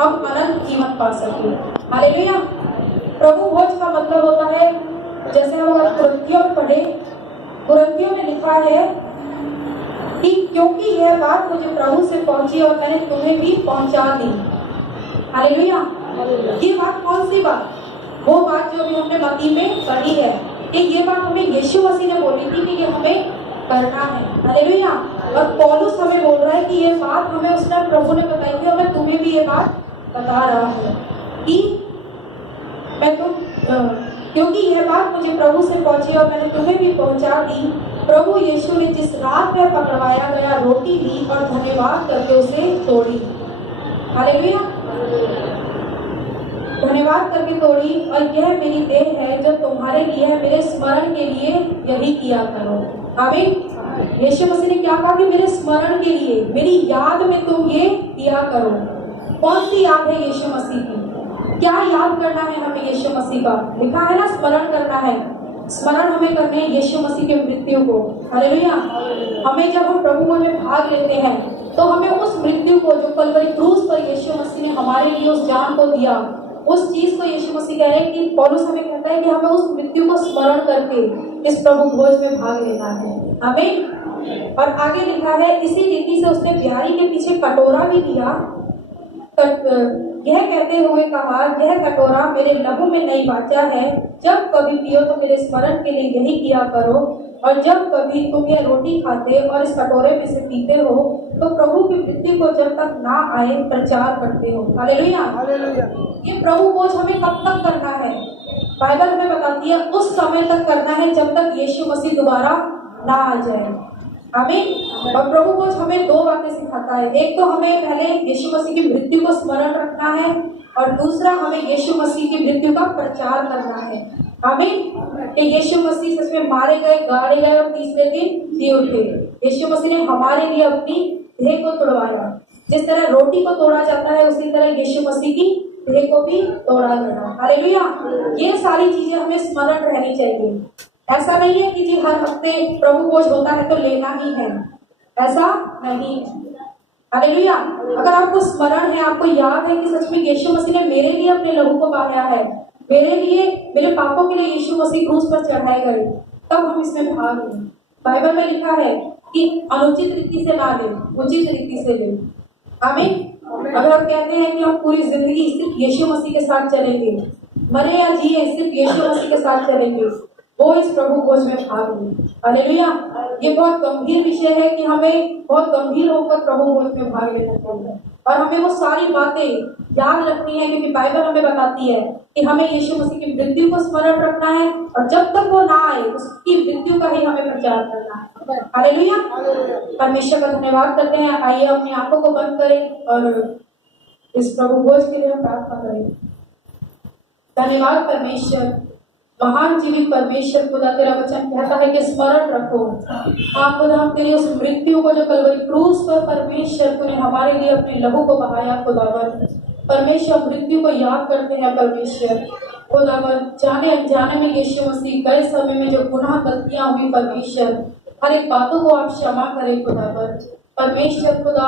हम अनंत जीवन पा सके। हालेलुया। प्रभु भोज का मतलब होता है, जैसे हम अगर कुरिन्थियों में पढ़े, कुरिन्थियों में लिखा है कि क्योंकि यह बात मुझे प्रभु से पहुंची और मैंने तुम्हें भी पहुंचा दी। हालेलुया। ये बात कौन सी बात? वो बात जो अभी हमने मत्ती में पढ़ी है कि ये बात हमें यीशु मसीह ने बोली थी कि ये हमें करना है। हालेलुया। और पौलुस हमें बोल रहा है कि ये बात हमें उस टाइम प्रभु ने बताई थी और मैं तुम्हें भी ये बात बता रहा हूँ कि मैं क्योंकि यह बात मुझे प्रभु से पहुंची और मैंने तुम्हें भी पहुंचा दी। प्रभु यीशु ने जिस रात में पकड़वाया गया रोटी ली और धन्यवाद करके उसे तोड़ी। हालेलुया। धन्यवाद करके तोड़ी और यह मेरी देह है जो तुम्हारे लिए है, मेरे स्मरण के लिए यही किया करो। आमीन। यीशु मसीह ने क्या कहा कि मेरे स्मरण के लिए, मेरी याद में तुम ये किया करो। कौन सी याद है यीशु मसीह की? क्या याद करना है हमें यीशु मसीह का? लिखा है ना, स्मरण करना है। स्मरण हमें करने हैं यीशु मसीह के मृत्यु को। हालेलुया। हमें जब हम प्रभु में भाग लेते हैं तो हमें उस मृत्यु को जो कलवरी क्रूस पर यीशु मसीह ने हमारे लिए उस जान को दिया, उस चीज को यीशु मसीह कह रहे हैं कि पौलुस हमें कहता है कि हमें उस मृत्यु को स्मरण करके इस प्रभु भोज में भाग लेना है। आमीन। और आगे लिखा है, इसी रीति से उसने ब्यारी के पीछे कटोरा भी लिया, यह कहते हुए कहा, यह कटोरा मेरे लहू में नई वाचा है, जब कभी पियो तो मेरे स्मरण के लिए यही किया करो। और जब कभी तुम यह रोटी खाते और इस कटोरे में से पीते हो तो प्रभु की मृत्यु को जब तक ना आए प्रचार करते हो। हालेलुया। ये प्रभु भोज हमें कब तक करना है? बाइबल हमें बताती है उस समय तक करना है जब तक यीशु मसीह दोबारा ना आ जाए। आमीन। और प्रभु भोज हमें दो बातें सिखाता है। एक तो हमें पहले यीशु मसीह की मृत्यु को स्मरण रखना है और दूसरा हमें यीशु मसीह की मृत्यु का प्रचार करना है। आमीन। कि यीशु मसीह सच में मारे गए, गाड़े गए और तीसरे दिन जी उठे। यीशु मसीह ने हमारे लिए अपनी देह को तोड़वाया। जिस तरह रोटी को तोड़ा जाता है उसी तरह यीशु मसीह की देह को भी तोड़ा गया। हालेलुया। ये सारी चीजें हमें स्मरण रहनी चाहिए। ऐसा नहीं है कि जी हर हफ्ते प्रभु भोज होता है तो लेना ही है, ऐसा नहीं। हालेलुया। अगर आपको स्मरण है, आपको याद है कि सच में यीशु मसीह ने मेरे लिए अपने लहू को बहाया है, मेरे लिए, मेरे पापों के लिए यीशु मसीह क्रूस पर चढ़ाए गए, तब हम इसमें भाग लें। बाइबल में लिखा है कि अनुचित रीति से ना ले, उचित रीति से ले। आमीन। अगर हम कहते हैं कि हम पूरी जिंदगी सिर्फ यीशु मसीह के साथ चलेंगे, मरे या जिए सिर्फ यीशु मसीह के साथ चलेंगे, वो इस प्रभु भोज में भाग ले। हालेलुया। ये बहुत गंभीर विषय है कि हमें बहुत गंभीर होकर प्रभु भोज में भाग लेना चाहिए और हमें वो सारी बातें याद रखनी है, क्योंकि बाइबल हमें बताती है कि हमें यीशु मसीह की मृत्यु को स्मरण रखना है और जब तक वो ना आए उसकी मृत्यु का ही हमें प्रचार करना है। हालेलुया। परमेश्वर का धन्यवाद करते हैं। आइए अपनी आंखों को बंद करें और इस प्रभु भोज के लिए हम प्रार्थना करें। धन्यवाद परमेश्वर, महान जीवित परमेश्वर, खुदा तेरा वचन कहता है कि स्मरण रखो। आप खुदा हम तेरी उस मृत्यु को जो कलवरी क्रूस पर परमेश्वर तूने हमारे लिए अपने लहू को बहाया, खुदावन परमेश्वर मृत्यु को याद करते हैं परमेश्वर। खुदावन जाने अनजाने में यीशु मसीह गए समय में जो गुनाह गलतियां हुई परमेश्वर, हर एक बातों को आप क्षमा करें खुदावन परमेश्वर। खुदा